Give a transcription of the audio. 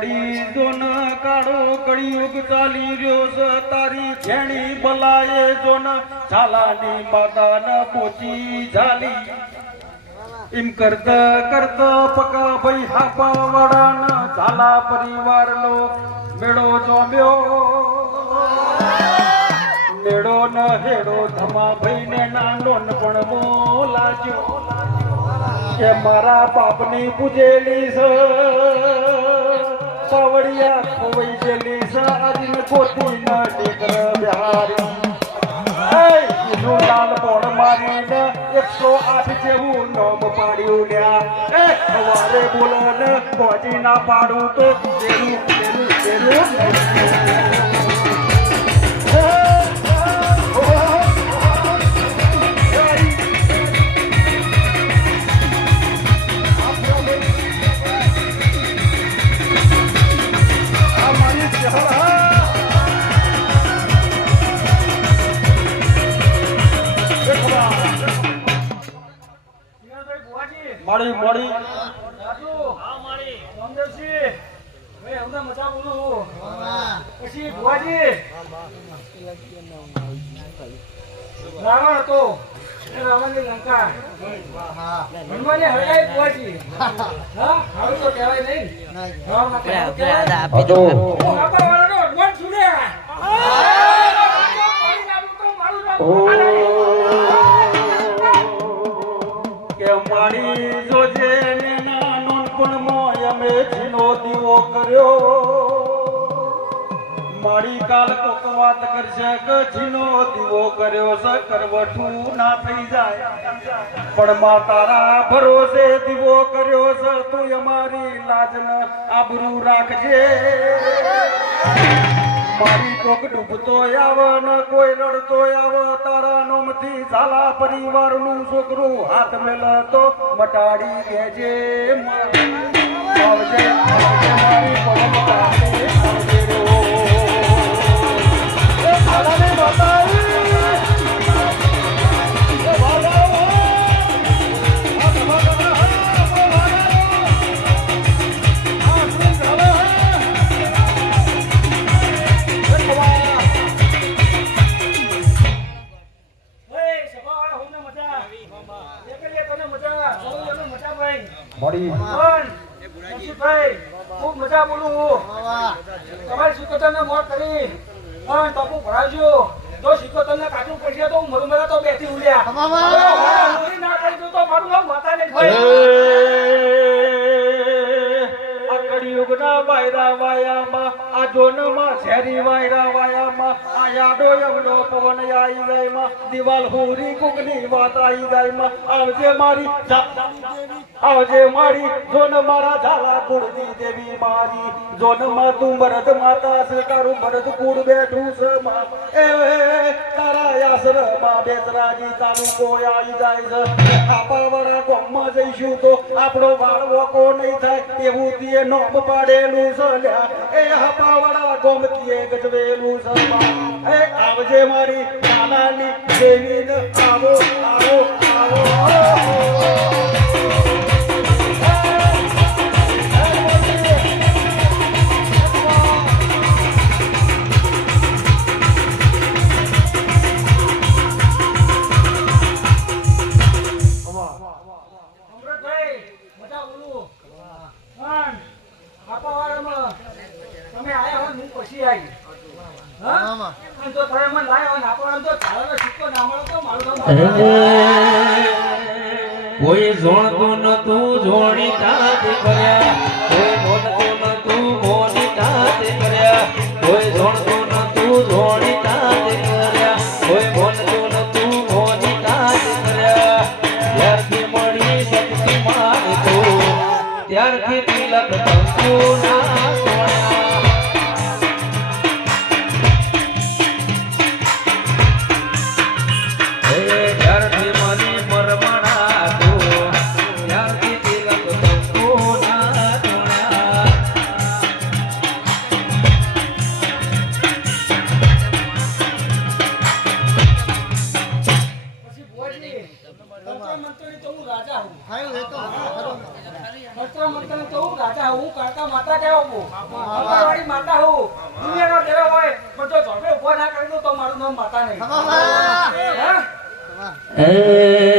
માડી જોન કાળો કળિયુગ ચાલી રહ્યો છે તારી ઘેણી બલાએ જોન ઝાલાની માતાન પોચી ઝાલી એમ કરતા કરતા પકા ભાઈ હાપા વાળાના ઝાલા પરિવારનો મેળો જોમ્યો મેળો ન હેડો ધમા ભાઈને નાનો પણ મોલાજો કે મારા બાપની પૂજેલી છે પાવડિયા ખોવાઈ ગયેલી છે આજને ગોતી ન ટેકર બિહારી લાલ બોણ મારીને 108 જેવું નામ પાડ્યું લ્યા સવારે બોલો ને પહોંચી ના પાડું તો મારી મારી રાજુ હા મારી રામદેવજી મે હમણાં મજા બોલું પછી ભુવાજી રાવણ હતો રાવણની લંકા હનુમાને હરાય ભુવાજી હા હારું તો કહેવાય નહીં હતો બાપા વાળાનો વન છોડ્યા મારી જોજે ને નાનપણમાં અમે જીનો દીવો કર્યો મારી કાલ કોક વાત કરશે કે જીનો દીવો કર્યો છે કરવઠું ના થઈ જાય પણ માં તારા ભરોસે દીવો કર્યો છે તું અમારી લાજને આબરૂ રાખજે મારી કોક ડૂબતો આવે ને કોઈ રડતો આવે તારા નોમથી ઝાલા પરિવારનું છોકરું હાથ મેલે તો મટાડી દેજે આવજે આવજે મારી પવનતાને આવજે રો એ ઝાલાની માતાઈ મારી ખૂબ મજા બોલું તમારી સિકોતરને મોત કરી પણ તપુ ભરાવજો જો સિકોતરને કાચું પડશે તો હું મરમરા તો બેઠી ઉલ્યા ના કરી દઉં તો મારું નામ માતા નહીં કળિયુગના વાયરા વાયામાં આ જોનમાં ઝેરી વાયરા વાયામાં આ યાડો એવડો પવન આવી ગઈમાં દિવાલ હોરી કુકની વાત આવી ગઈમાં આવજે મારી આવજે મારી જોન મારા ઝાલા કુળની દેવી મારી જોનમાં તું મરદ માતા છે તારું મરદ કુળ બેઠું છે માં એ તારા આશ્રમમાં બેસરાજી તારું કોઈ આવી જાય છે આપાવાળા ગામમાં જઈશું તો આપણો વાળ વોકો નહીં થાય એવું તે નોમ પાડેલું છે એ આપાવાળા ગામથી ગજવેલું છે એ આવજે મારી નાનાની દેવીને આવો આવો આવો તમે આયા હોય હું પછી આવી હા તો તમે મને લાયા હોય આપણો તો ધારાનો સિક્કો ના મળો તો મારું કોઈ જોણતું નતું જોણી તાતે કર્યા કોઈ મોનતું નતું મોની તાતે કર્યા કોઈ જોણતું નતું જોણી તાતે કર્યા કોઈ મોનતું નતું મોની તાતે કર્યા ત્યારથી મળી શક્તિ માને તો ત્યારથી તિલક તંતુ ના મંત્રી તો હું રાજા રાજા હું મંત્ર મંત્ર તો હું રાજા હું કાકા માતા કેવો હું અમારી માતા હું દુનિયાનો ડેરો હોય પણ જો ઝોપે ઉભો ના કરી દઉં તો મારું નામ માતા નહીં હે એ